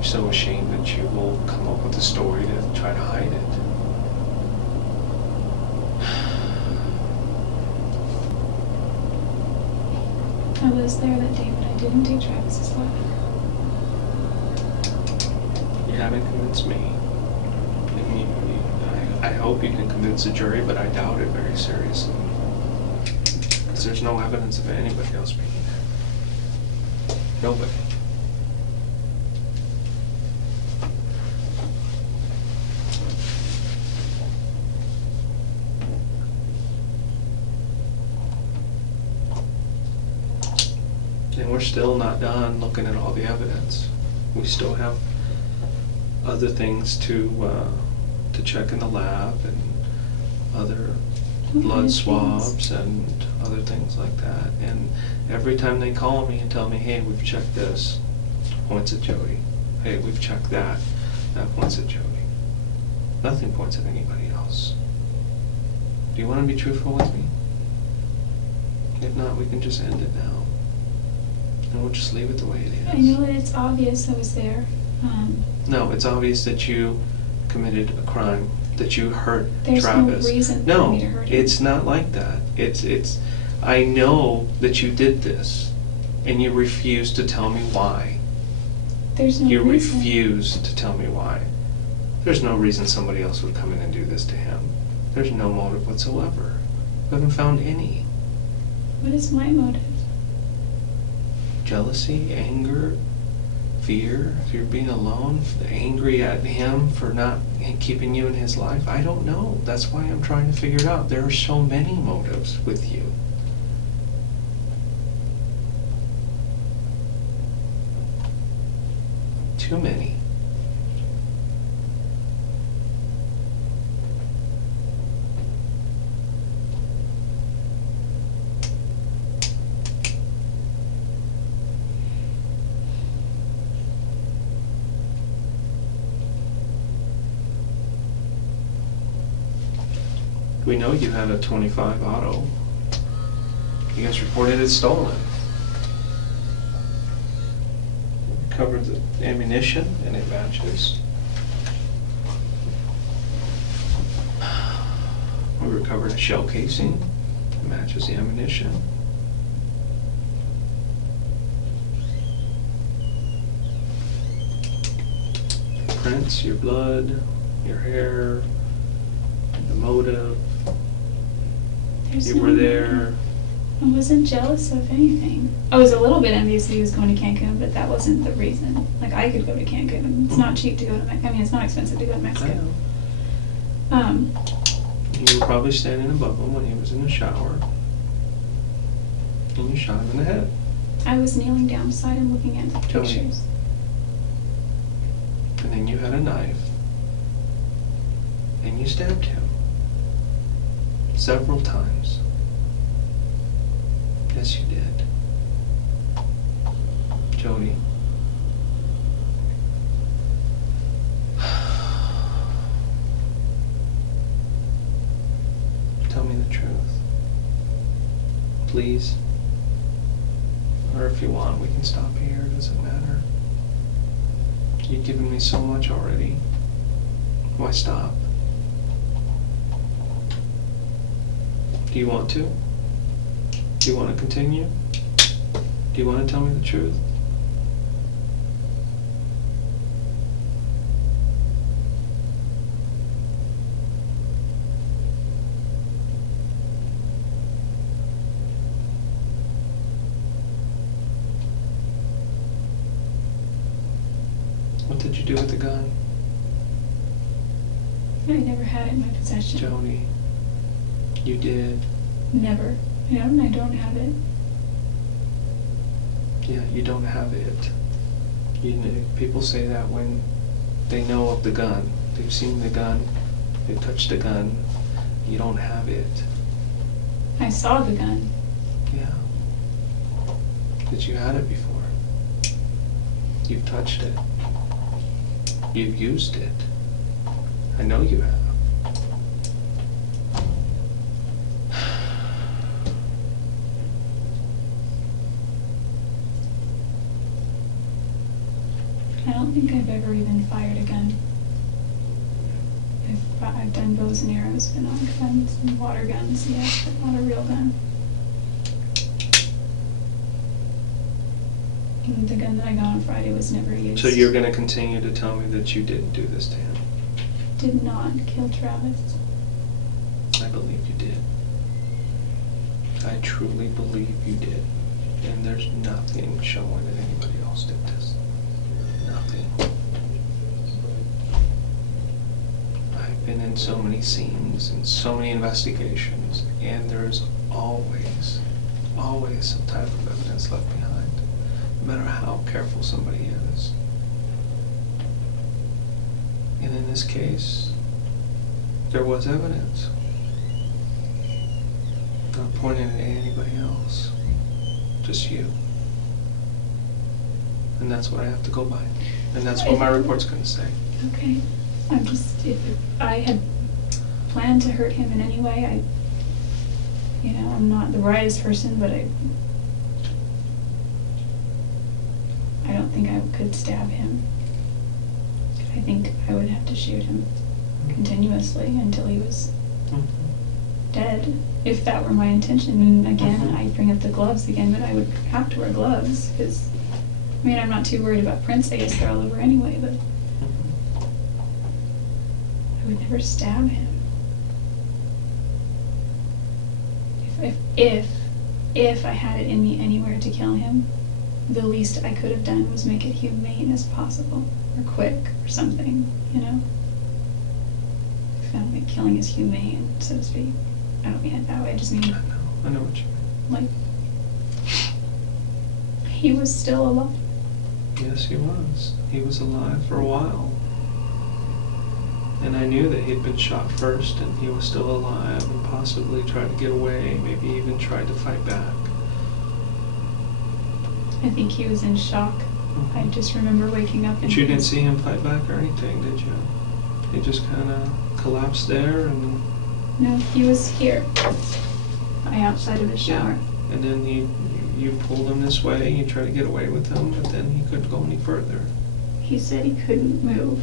You're so ashamed that you will come up with a story to try to hide it. I was there that day, but I didn't take Travis's life. You haven't convinced me. I hope you can convince the jury, but I doubt it very seriously. Because there's no evidence of anybody else being there. Nobody. And we're still not done looking at all the evidence. We still have other things to check in the lab and other blood swabs and other things like that. And every time they call me and tell me, hey, we've checked this, points at Jodi. Hey, we've checked that points at Jodi. Nothing points at anybody else. Do you want to be truthful with me? If not, we can just end it now. And we'll just leave it the way it is. I know that it's obvious I was there. No, it's obvious that you committed a crime, that you hurt There's Travis. no reason for me to hurt him. It's not like that. It's. I know that you did this, and you refuse to tell me why. There's no reason. You refuse to tell me why. There's no reason somebody else would come in and do this to him. There's no motive whatsoever. We haven't found any. What is my motive? Jealousy, anger, fear, if you're being alone, angry at him for not keeping you in his life. I don't know. That's why I'm trying to figure it out. There are so many motives with you. Too many. We know you had a 25 auto. You guys reported it stolen. Recovered the ammunition and it matches. We recovered a shell casing. It matches the ammunition. Prints, your blood, your hair, the motive. You were there. I wasn't jealous of anything. I was a little bit envious that he was going to Cancun, but that wasn't the reason. Like, I could go to Cancun. It's not cheap to go to Mexico. I mean, it's not expensive to go to Mexico. You were probably standing above him when he was in the shower. And you shot him in the head. I was kneeling down beside him looking at the Tell me. pictures. And then you had a knife. And you stabbed him. Several times. Yes, you did. Jodi. Tell me the truth. Please. Or if you want, we can stop here. It doesn't matter. You've given me so much already. Why stop? Do you want to? Do you want to continue? Do you want to tell me the truth? What did you do with the gun? I never had it in my possession. Jodi, you did. Never. I don't have it. Yeah, you don't have it. You know, people say that when they know of the gun. They've seen the gun, they've touched the gun. You don't have it. I saw the gun. Yeah. But you had it before. You've touched it. You've used it. I know you have. I don't think I've ever even fired a gun. I've done bows and arrows, but not guns and water guns, yes, but not a real gun. And the gun that I got on Friday was never used. So you're going to continue to tell me that you didn't do this to him? Did not kill Travis. I believe you did. I truly believe you did. And there's nothing showing that anybody else did this. Nothing. I've been in so many scenes and so many investigations, and there's always some type of evidence left behind, no matter how careful somebody is. And in this case, there was evidence. Not pointing at anybody else, just you. And that's what I have to go by. And that's what my report's going to say. Okay. I'm just, if I had planned to hurt him in any way, I'm not the brightest person, but I don't think I could stab him. I think I would have to shoot him continuously until he was dead, if that were my intention. And again, I bring up the gloves again, but I would have to wear gloves, because, I'm not too worried about prints. I guess they're all over anyway, but I would never stab him. If I had it in me anywhere to kill him, the least I could have done was make it humane as possible, or quick, or something, I felt like killing is humane, so to speak. I don't mean it that way, I just mean... I know what you mean. Like, he was still alive. Yes, he was. He was alive for a while. And I knew that he'd been shot first, and he was still alive, and possibly tried to get away, maybe even tried to fight back. I think he was in shock. I just remember waking up and... But you didn't see him fight back or anything, did you? He just kind of collapsed there and... No, he was here. Outside of the shower. Yeah. And then you pulled him this way, you tried to get away with him, but then he couldn't go any further. He said he couldn't move.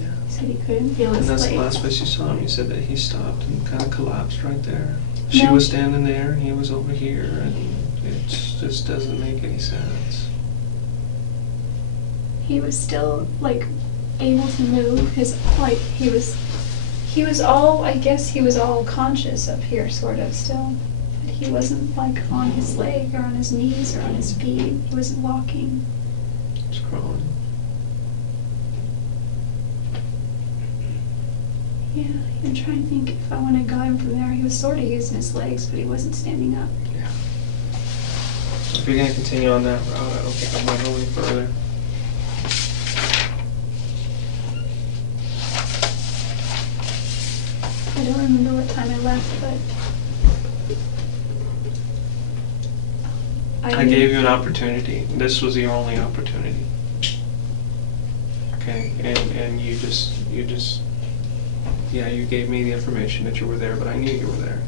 Yeah. He said he couldn't feel his And that's legs. the last place you saw him. You said that he stopped and kind of collapsed right there. She was standing there, and he was over here, and it just doesn't make any sense. He was still, able to move. He was all, I guess he was all conscious up here, sort of, still. But he wasn't, on his leg, or on his knees, or on his feet. He wasn't walking. Just crawling. Yeah, I'm trying to think if I would have got him from there. He was sort of using his legs, but he wasn't standing up. Yeah. If you're going to continue on that route, I don't think I'm going to go any further. I don't remember what time I left, but... I gave you an opportunity. This was your only opportunity. Okay, and you gave me the information that you were there, but I knew you were there.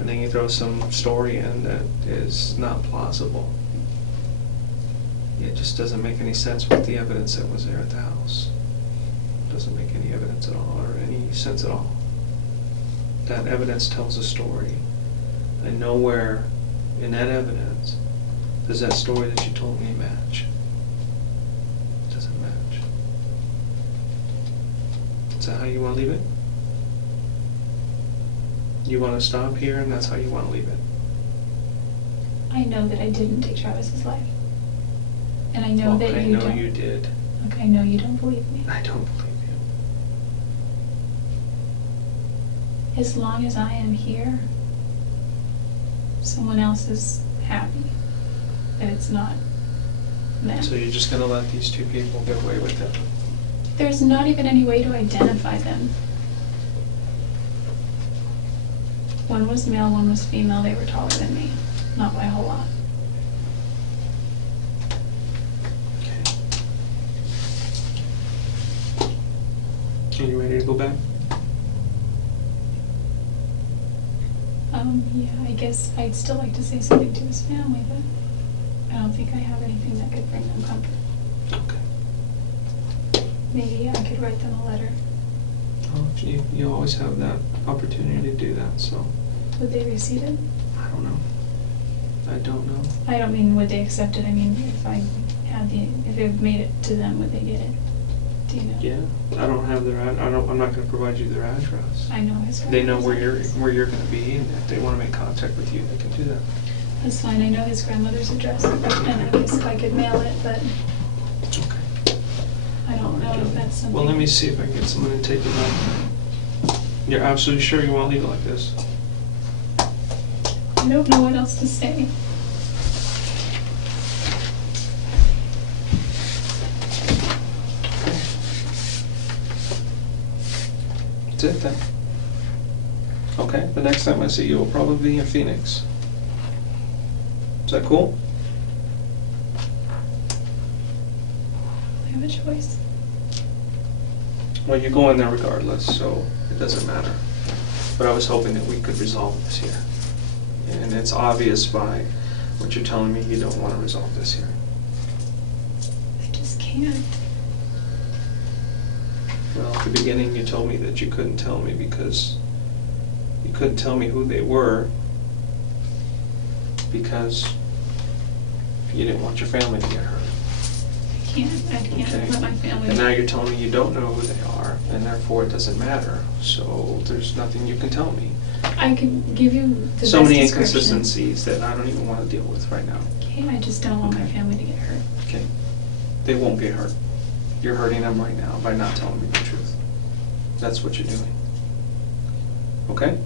And then you throw some story in that is not plausible. It just doesn't make any sense with the evidence that was there at the house. It doesn't make any evidence at all, or any sense at all. That evidence tells a story. And nowhere in that evidence does that story that you told me match. It doesn't match. Is that how you want to leave it? You want to stop here, and that's how you want to leave it? I know that I didn't take Travis's life. And I know that you don't. I know you did. Okay, I know you don't believe me. I don't believe you. As long as I am here, someone else is happy that it's not them. So you're just going to let these two people get away with it? There's not even any way to identify them. One was male, one was female. They were taller than me. Not by a whole lot. Okay. Are you ready to go back? Yeah, I guess I'd still like to say something to his family, but I don't think I have anything that could bring them comfort. Okay. maybe I could write them a letter. Oh, you always have that opportunity to do that, so. Would they receive it? I don't know. I don't know. I don't mean would they accept it, I mean if it made it to them, would they get it? Do you know? Yeah, I don't have their, I'm not gonna provide you their address. I know his They know grandmother's where you're address. gonna be, and if they wanna make contact with you, they can do that. That's fine, I know his grandmother's address, and I guess if I could mail it, but Okay. I don't know if that's something. Well, let me see if I can get someone to take it up. You're absolutely sure you wanna leave it like this? I don't know what else to say. That's it then. Okay, the next time I see you will probably be in Phoenix. Is that cool? I have a choice. Well, you're going there regardless, so it doesn't matter. But I was hoping that we could resolve this here. And it's obvious by what you're telling me, you don't want to resolve this here. I just can't. Well, at the beginning, you told me that you couldn't tell me because you couldn't tell me who they were because you didn't want your family to get hurt. I can't Okay. let my family. And now you're telling me you don't know who they are, and therefore it doesn't matter. So there's nothing you can tell me. I can give you the So best many description. inconsistencies that I don't even want to deal with right now. Okay, I just don't want my Okay. family to get hurt. Okay? They won't get hurt. You're hurting them right now by not telling me the truth. That's what you're doing. Okay?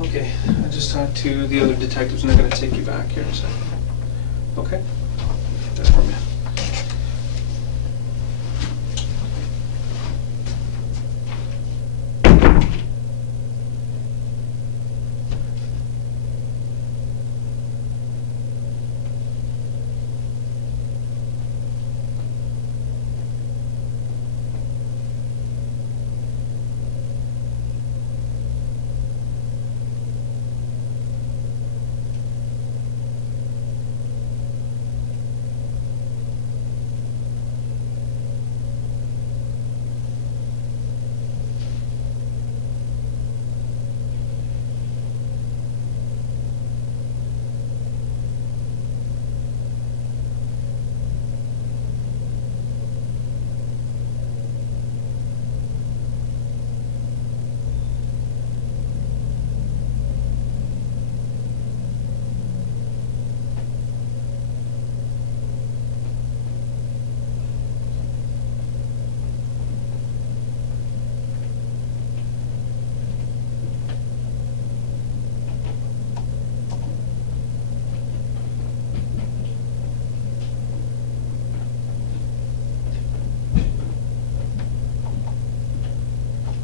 Okay, I just talked to the other detectives and they're gonna take you back here in a second. Okay?